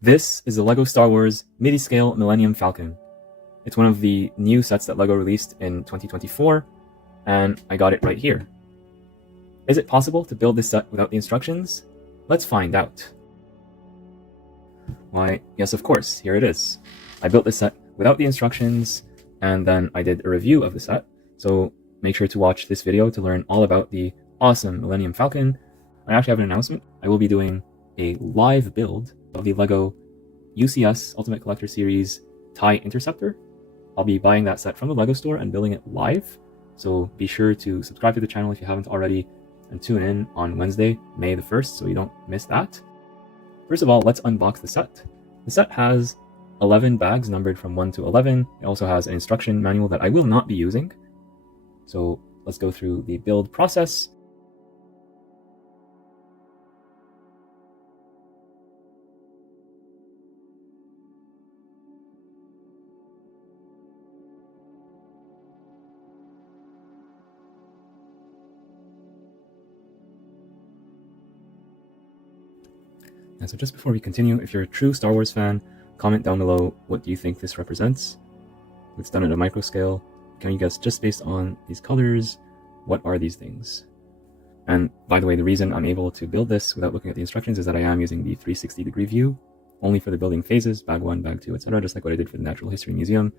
This is the LEGO Star Wars midi-scale Millennium Falcon. It's one of the new sets that LEGO released in 2024, and I got it right here. Is it possible to build this set without the instructions? Let's find out. Why, yes of course, here it is. I built this set without the instructions, and then I did a review of the set, so make sure to watch this video to learn all about the awesome Millennium Falcon. I actually have an announcement. I will be doing a live build of the LEGO UCS Ultimate Collector Series Tie Interceptor. I'll be buying that set from the LEGO store and building it live, so be sure to subscribe to the channel if you haven't already, and tune in on Wednesday, May the 1st, so you don't miss that. First of all, let's unbox the set. The set has 11 bags numbered from 1 to 11. It also has an instruction manual that I will not be using. So let's go through the build process. And so just before we continue, if you're a true Star Wars fan, comment down below what do you think this represents. It's done at a micro scale. Can you guess, just based on these colors, what are these things? And by the way, the reason I'm able to build this without looking at the instructions is that I am using the 360-degree view, only for the building phases, bag 1, bag 2, etc., just like what I did for the Natural History Museum.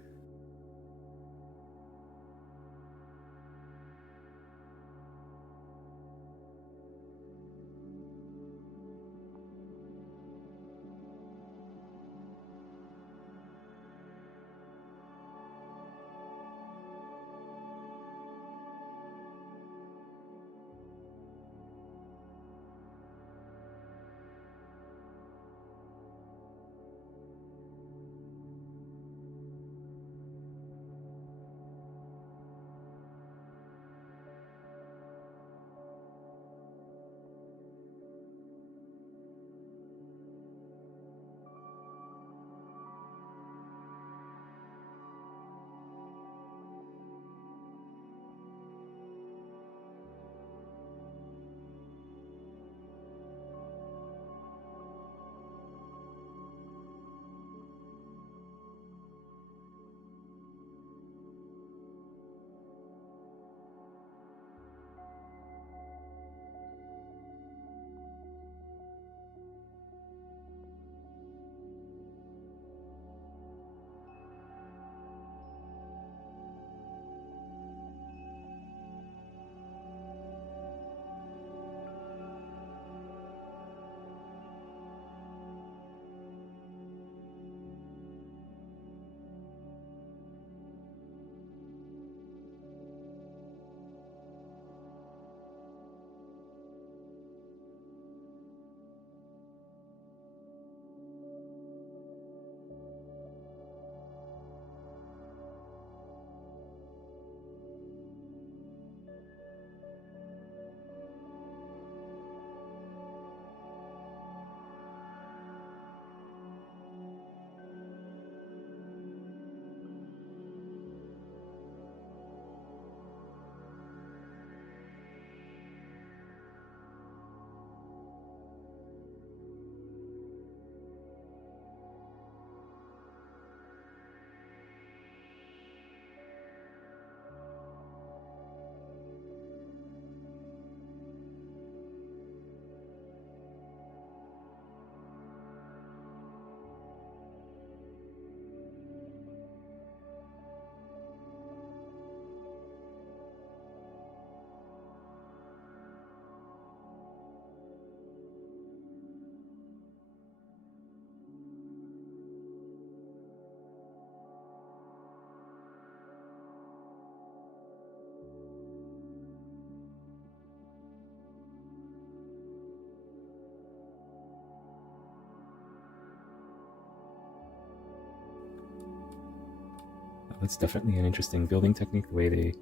That's definitely an interesting building technique, the way they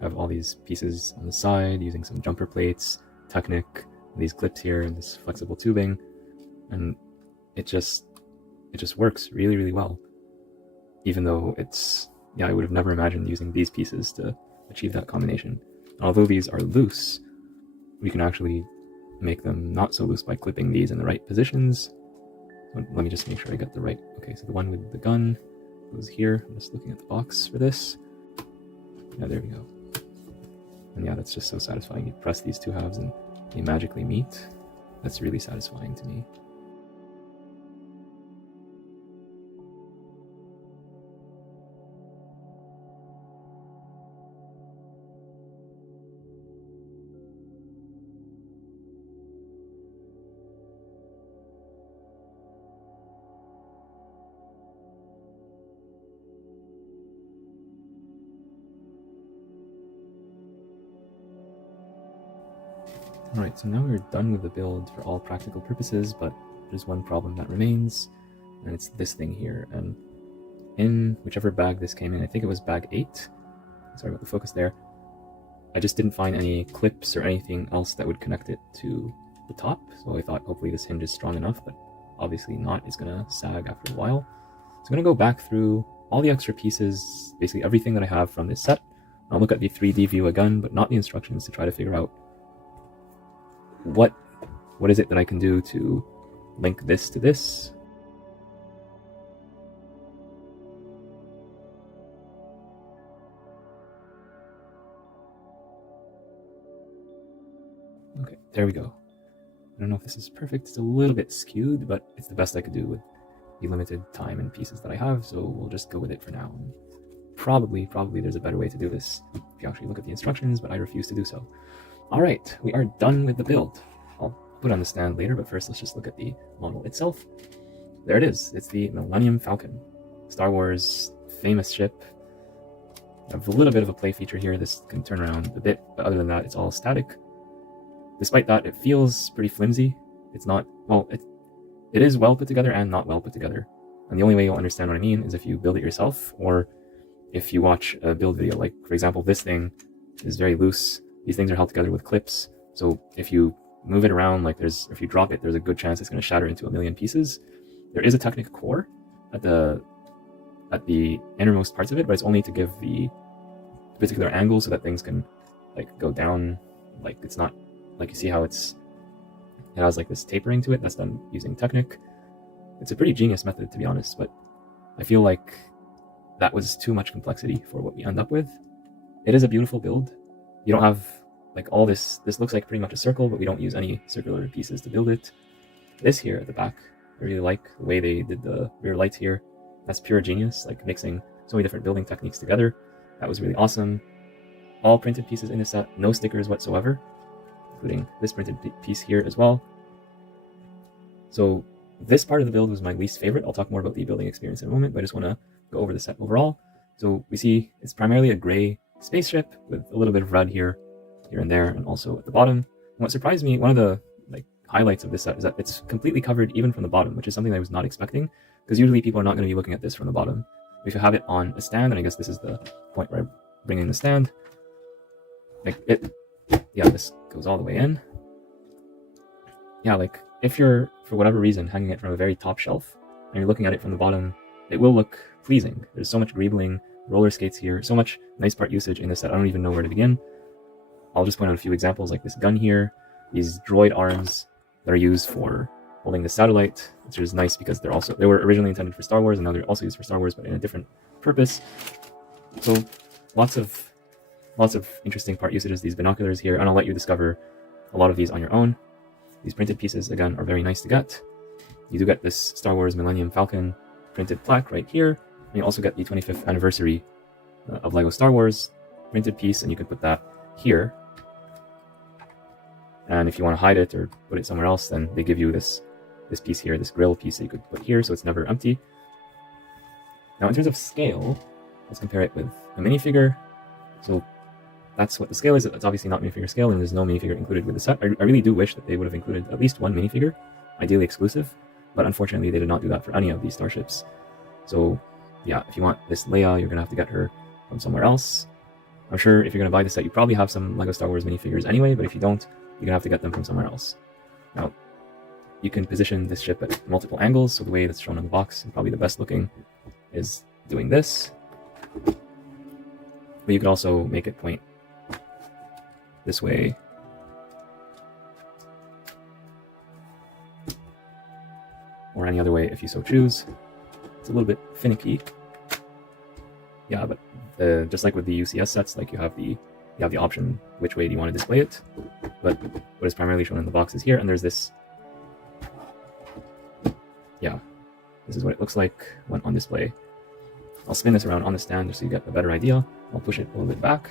have all these pieces on the side using some jumper plates, Technic, these clips here, and this flexible tubing, and it just works really, really well. Even though I would have never imagined using these pieces to achieve that combination. Although these are loose, we can actually make them not so loose by clipping these in the right positions. Let me just make sure I got the right. Okay, so the one with the gun goes here. I'm just looking at the box for this. Yeah, there we go. And yeah, that's just so satisfying. You press these two halves and they magically meet. That's really satisfying to me. Alright, so now we're done with the build for all practical purposes, but there's one problem that remains, and it's this thing here. And in whichever bag this came in, I think it was bag 8, sorry about the focus there, I just didn't find any clips or anything else that would connect it to the top, so I thought hopefully this hinge is strong enough, but obviously not. It's gonna sag after a while. So I'm gonna go back through all the extra pieces, basically everything that I have from this set. I'll look at the 3D view again, but not the instructions, to try to figure out what is it that I can do to link this to this. Okay, there we go. I don't know if this is perfect. It's a little bit skewed, but it's the best I could do with the limited time and pieces that I have, so we'll just go with it for now. Probably there's a better way to do this if you actually look at the instructions, but I refuse to do so. Alright, we are done with the build. I'll put on the stand later, but first let's just look at the model itself. There it is. It's the Millennium Falcon. Star Wars famous ship. I have a little bit of a play feature here. This can turn around a bit, but other than that, it's all static. Despite that, it feels pretty flimsy. It's not, well, it is well put together and not well put together. And the only way you'll understand what I mean is if you build it yourself, or if you watch a build video. Like, for example, this thing is very loose. These things are held together with clips, so if you move it around, like if you drop it, there's a good chance it's going to shatter into a million pieces. There is a Technic core at the innermost parts of it, but it's only to give the particular angle so that things can like go down. Like, it's not like, you see how it has like this tapering to it. That's done using Technic. It's a pretty genius method, to be honest, but I feel like that was too much complexity for what we end up with. It is a beautiful build. You don't have like all this looks like pretty much a circle, but we don't use any circular pieces to build it. This here at the back, I really like the way they did the rear lights here. That's pure genius, like mixing so many different building techniques together. That was really awesome. All printed pieces in this set, no stickers whatsoever, including this printed piece here as well. So this part of the build was my least favorite. I'll talk more about the building experience in a moment, but I just want to go over the set overall. So we see it's primarily a gray spaceship with a little bit of red here and there, and also at the bottom. And what surprised me, one of the highlights of this set, is that it's completely covered even from the bottom, which is something I was not expecting, because usually people are not going to be looking at this from the bottom. If you have it on a stand, and I guess this is the point where I bring in the stand, yeah, this goes all the way in. Yeah, like if you're, for whatever reason, hanging it from a very top shelf and you're looking at it from the bottom, it will look pleasing. There's so much greebling, roller skates here, so much nice part usage in this set. I don't even know where to begin. I'll just point out a few examples, like this gun here, these droid arms that are used for holding the satellite, which is nice because they were originally intended for Star Wars, and now they're also used for Star Wars, but in a different purpose. So lots of interesting part usages. These binoculars here, and I'll let you discover a lot of these on your own. These printed pieces, again, are very nice to get. You do get this Star Wars Millennium Falcon printed plaque right here, and you also get the 25th anniversary of LEGO Star Wars printed piece, and you can put that here. And if you want to hide it or put it somewhere else, then they give you this piece here, this grill piece that you could put here, so it's never empty. Now, in terms of scale, let's compare it with a minifigure. So that's what the scale is. It's obviously not minifigure scale, and there's no minifigure included with the set. I really do wish that they would have included at least one minifigure, ideally exclusive, but unfortunately they did not do that for any of these starships. So yeah, if you want this Leia, you're going to have to get her from somewhere else. I'm sure if you're going to buy the set, you probably have some LEGO Star Wars minifigures anyway, but if you don't, you're going to have to get them from somewhere else. Now, you can position this ship at multiple angles, so the way that's shown on the box, and probably the best looking, is doing this. But you could also make it point this way. or any other way if you so choose. It's a little bit finicky. Yeah, but just like with the UCS sets, like you have the option which way do you want to display it. But what is primarily shown in the box is here, and there's this. Yeah, this is what it looks like when on display. I'll spin this around on the stand just so you get a better idea. I'll push it a little bit back.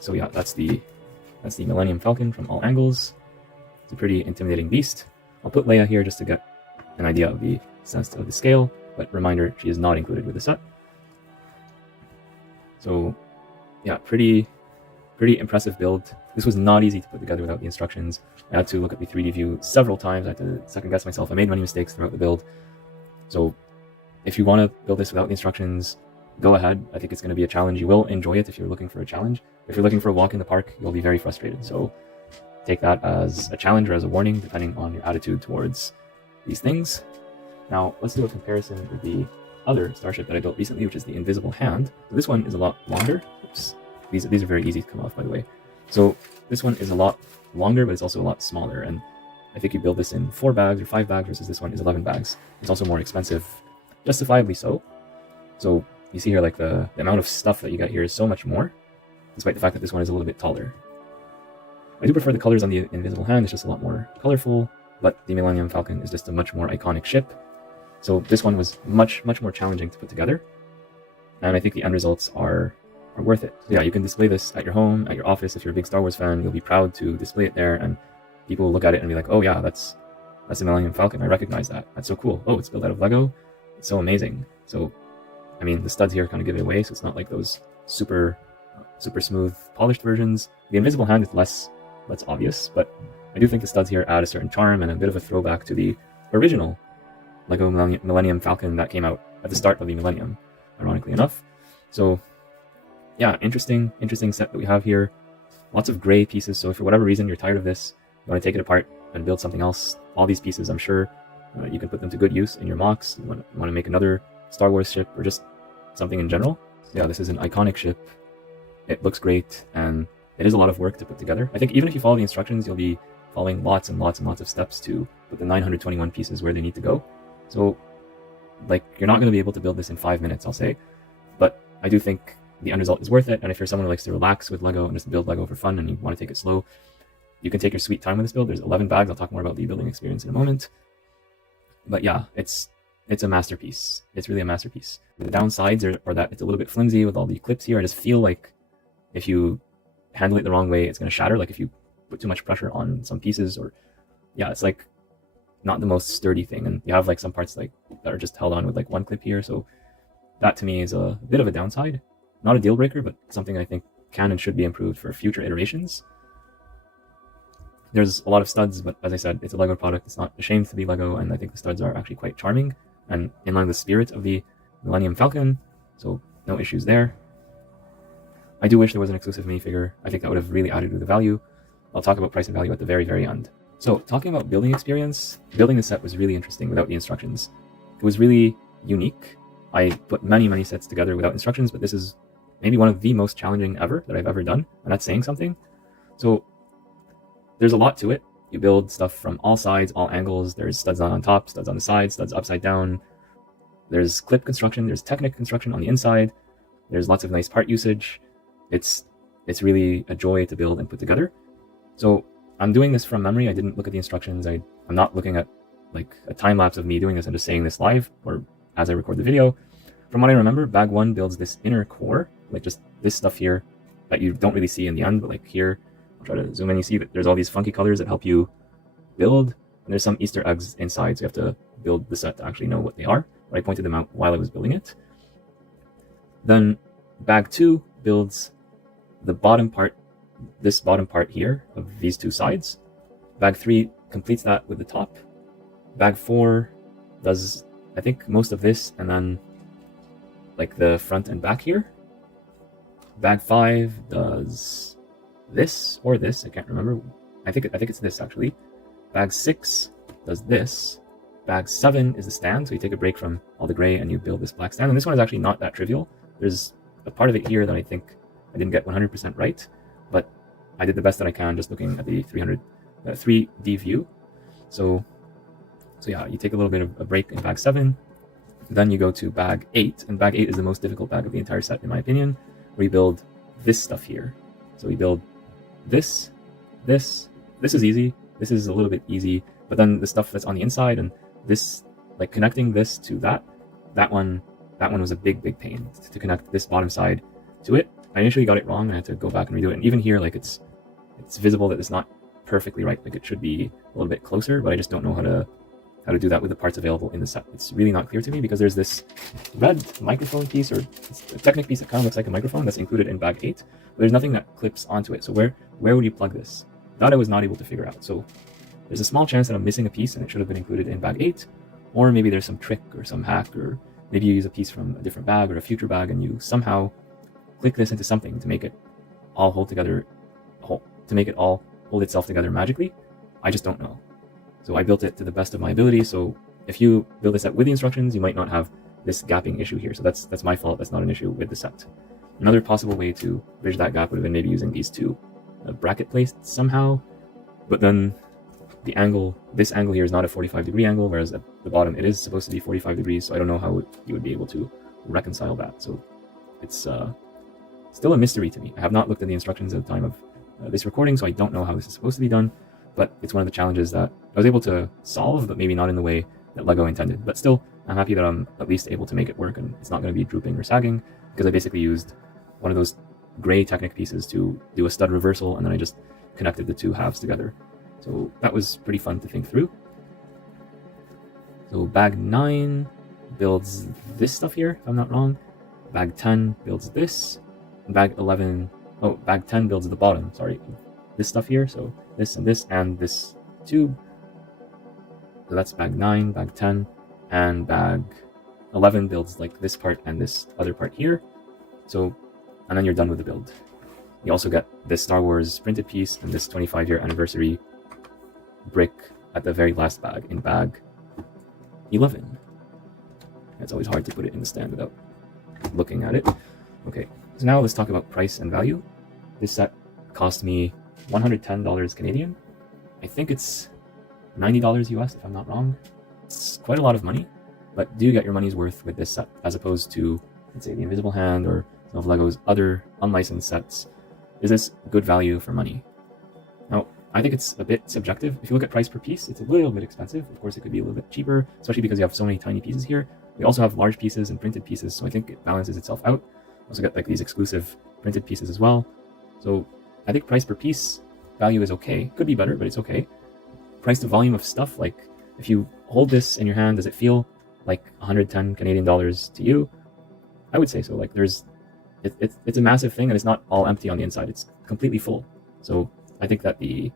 So yeah, that's the Millennium Falcon from all angles. It's a pretty intimidating beast. I'll put Leia here just to get an idea of the sense of the scale, but reminder, she is not included with the set. So yeah, pretty impressive build. This was not easy to put together without the instructions. I had to look at the 3D view several times. I had to second guess myself. I made many mistakes throughout the build. So if you want to build this without the instructions, go ahead. I think it's going to be a challenge. You will enjoy it if you're looking for a challenge. If you're looking for a walk in the park, you'll be very frustrated. So take that as a challenge or as a warning, depending on your attitude towards these things. Now, let's do a comparison with the other starship that I built recently, which is the Invisible Hand. So this one is a lot longer. Oops. These are very easy to come off, by the way. So this one is a lot longer, but it's also a lot smaller. And I think you build this in 4 bags or 5 bags versus this one is 11 bags. It's also more expensive, justifiably so. So you see here, like the amount of stuff that you get here is so much more, despite the fact that this one is a little bit taller. I do prefer the colors on the Invisible Hand. It's just a lot more colorful, but the Millennium Falcon is just a much more iconic ship. So this one was much more challenging to put together, and I think the end results are worth it. So yeah, you can display this at your home, at your office. If you're a big Star Wars fan, you'll be proud to display it there, and people will look at it and be like, oh yeah, that's the Millennium Falcon. I recognize that. That's so cool. Oh, it's built out of Lego. It's so amazing. So, I mean, the studs here kind of give it away, so it's not like those super smooth, polished versions. The Invisible Hand is less obvious, but I do think the studs here add a certain charm and a bit of a throwback to the original Lego Millennium Falcon that came out at the start of the Millennium, ironically enough. So yeah, interesting set that we have here. Lots of gray pieces, so if for whatever reason you're tired of this, you want to take it apart and build something else, all these pieces, I'm sure you can put them to good use in your mocks. You want to make another Star Wars ship or just something in general. So yeah, this is an iconic ship. It looks great, and it is a lot of work to put together. I think even if you follow the instructions, you'll be following lots and lots of steps to put the 921 pieces where they need to go. So, like, you're not going to be able to build this in 5 minutes, I'll say. But I do think the end result is worth it, and if you're someone who likes to relax with Lego and just build Lego for fun and you want to take it slow, you can take your sweet time with this build. There's 11 bags. I'll talk more about the building experience in a moment. But yeah, it's a masterpiece. It's really a masterpiece. The downsides are that it's a little bit flimsy with all the clips here. I just feel like if you handle it the wrong way, it's going to shatter. Like if you put too much pressure on some pieces, or yeah, it's like not the most sturdy thing. And you have like some parts like that are just held on with like one clip here. So that to me is a bit of a downside. Not a deal breaker, but something I think can and should be improved for future iterations. There's a lot of studs, but as I said, it's a Lego product. It's not ashamed to be Lego, and I think the studs are actually quite charming and in line with the spirit of the Millennium Falcon, so no issues there. I do wish there was an exclusive minifigure. I think that would have really added to the value. I'll talk about price and value at the very end. So talking about building experience, building the set was really interesting without the instructions. It was really unique. I put many sets together without instructions, but this is maybe one of the most challenging ever that I've ever done, and that's saying something. So there's a lot to it. You build stuff from all sides, all angles. There's studs on top, studs on the side, studs upside down. There's clip construction, there's Technic construction on the inside. There's lots of nice part usage. It's really a joy to build and put together. So I'm doing this from memory. I didn't look at the instructions. I'm not looking at like a time lapse of me doing this. I'm just saying this live or as I record the video. From what I remember, bag 1 builds this inner core, like just this stuff here that you don't really see in the end, but like here, I'll try to zoom in. You see that there's all these funky colors that help you build, and there's some Easter eggs inside, so you have to build the set to actually know what they are. But I pointed them out while I was building it. Then bag 2 builds the bottom part, this bottom part here of these two sides. Bag 3 completes that with the top. Bag 4 does, I think, most of this, and then like the front and back here. Bag 5 does this or this, I can't remember. I think it's this actually. Bag 6 does this. Bag 7 is the stand, so you take a break from all the gray and you build this black stand. And this one is actually not that trivial. There's a part of it here that I think I didn't get 100% right, but I did the best that I can just looking at the 3D view. So So yeah, you take a little bit of a break in bag 7, then you go to bag 8, and bag 8 is the most difficult bag of the entire set in my opinion, where you build this stuff here. So we build this is easy, this is a little bit easy, but then the stuff that's on the inside and this, like connecting this to that one was a big pain to connect this bottom side to it. I initially got it wrong, I had to go back and redo it, and even here, like it's visible that it's not perfectly right, like it should be a little bit closer, but I just don't know how to do that with the parts available in the set. It's really not clear to me because there's this red microphone piece, or a Technic piece that kind of looks like a microphone that's included in bag 8, but there's nothing that clips onto it. So where would you plug this? That I was not able to figure out. So there's a small chance that I'm missing a piece and it should have been included in bag 8, or maybe there's some trick or some hack, or maybe you use a piece from a different bag or a future bag and you somehow click this into something to make it all hold together, to make it all hold itself together magically. I just don't know. So I built it to the best of my ability. So if you build this set with the instructions, you might not have this gapping issue here. So that's my fault. That's not an issue with the set. Another possible way to bridge that gap would have been maybe using these two bracket plates somehow, but then this angle here is not a 45-degree angle, whereas at the bottom it is supposed to be 45 degrees. So I don't know how you would be able to reconcile that. So it's still a mystery to me. I have not looked at the instructions at the time of this recording, so I don't know how this is supposed to be done, but it's one of the challenges that I was able to solve, but maybe not in the way that LEGO intended. But still, I'm happy that I'm at least able to make it work, and it's not going to be drooping or sagging, because I basically used one of those gray Technic pieces to do a stud reversal, and then I just connected the two halves together. So that was pretty fun to think through. So bag 9 builds this stuff here, if I'm not wrong. Bag 10 builds this. And bag 10 builds the bottom, sorry. This stuff here, so this and this tube. So that's bag 9, bag 10, and bag 11 builds like this part and this other part here. So, and then you're done with the build. You also get this Star Wars printed piece and this 25-year anniversary brick at the very last bag, in bag 11. It's always hard to put it in the stand without looking at it. Okay, so now let's talk about price and value. This set cost me $110 Canadian. I think it's $90 US if I'm not wrong. It's quite a lot of money, but do get your money's worth with this set, as opposed to, let's say, the Invisible Hand or some of LEGO's other unlicensed sets. Is this good value for money? Now, I think it's a bit subjective. If you look at price per piece, it's a little bit expensive. Of course, it could be a little bit cheaper, especially because you have so many tiny pieces here. We also have large pieces and printed pieces, so I think it balances itself out. Also get like these exclusive printed pieces as well. So I think price per piece value is okay. Could be better, but it's okay. Price to volume of stuff, like if you hold this in your hand, does it feel like 110 Canadian dollars to you? I would say so. Like it's a massive thing, and it's not all empty on the inside. It's completely full. So I think that the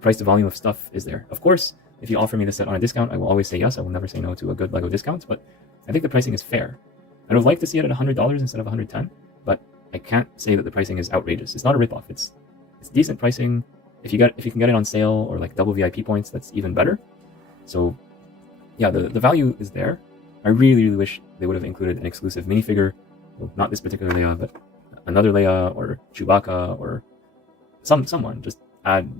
price to volume of stuff is there. Of course, if you offer me this set on a discount, I will always say yes. I will never say no to a good LEGO discount, but I think the pricing is fair. I would have liked to see it at $100 instead of 110, but I can't say that the pricing is outrageous. It's not a ripoff. It's decent pricing. If you can get it on sale or like double VIP points, that's even better. So yeah, the value is there. I really wish they would have included an exclusive minifigure. Well, not this particular Leia, but another Leia or Chewbacca or someone. Just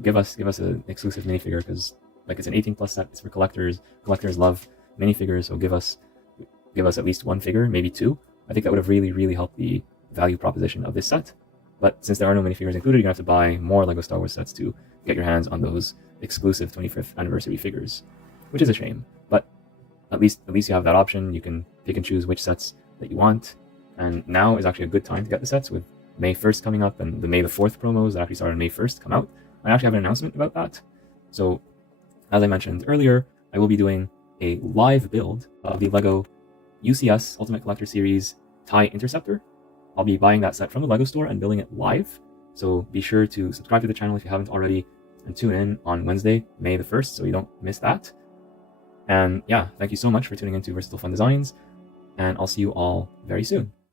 give us an exclusive minifigure, because like it's an 18+ set. It's for collectors. Collectors love minifigures, so give us at least one figure, maybe two. I think that would have really helped the value proposition of this set. But since there are no minifigures included, you're gonna have to buy more LEGO Star Wars sets to get your hands on those exclusive 25th anniversary figures, which is a shame. But at least you have that option. You can pick and choose which sets that you want. And now is actually a good time to get the sets, with May 1st coming up and the May the 4th promos that actually started on May 1st come out. I actually have an announcement about that. So as I mentioned earlier, I will be doing a live build of the LEGO UCS Ultimate Collector Series Tie Interceptor. I'll be buying that set from the LEGO store and building it live. So be sure to subscribe to the channel if you haven't already, and tune in on Wednesday, May the 1st, so you don't miss that. And yeah, thank you so much for tuning into Versatile Fun Designs, and I'll see you all very soon.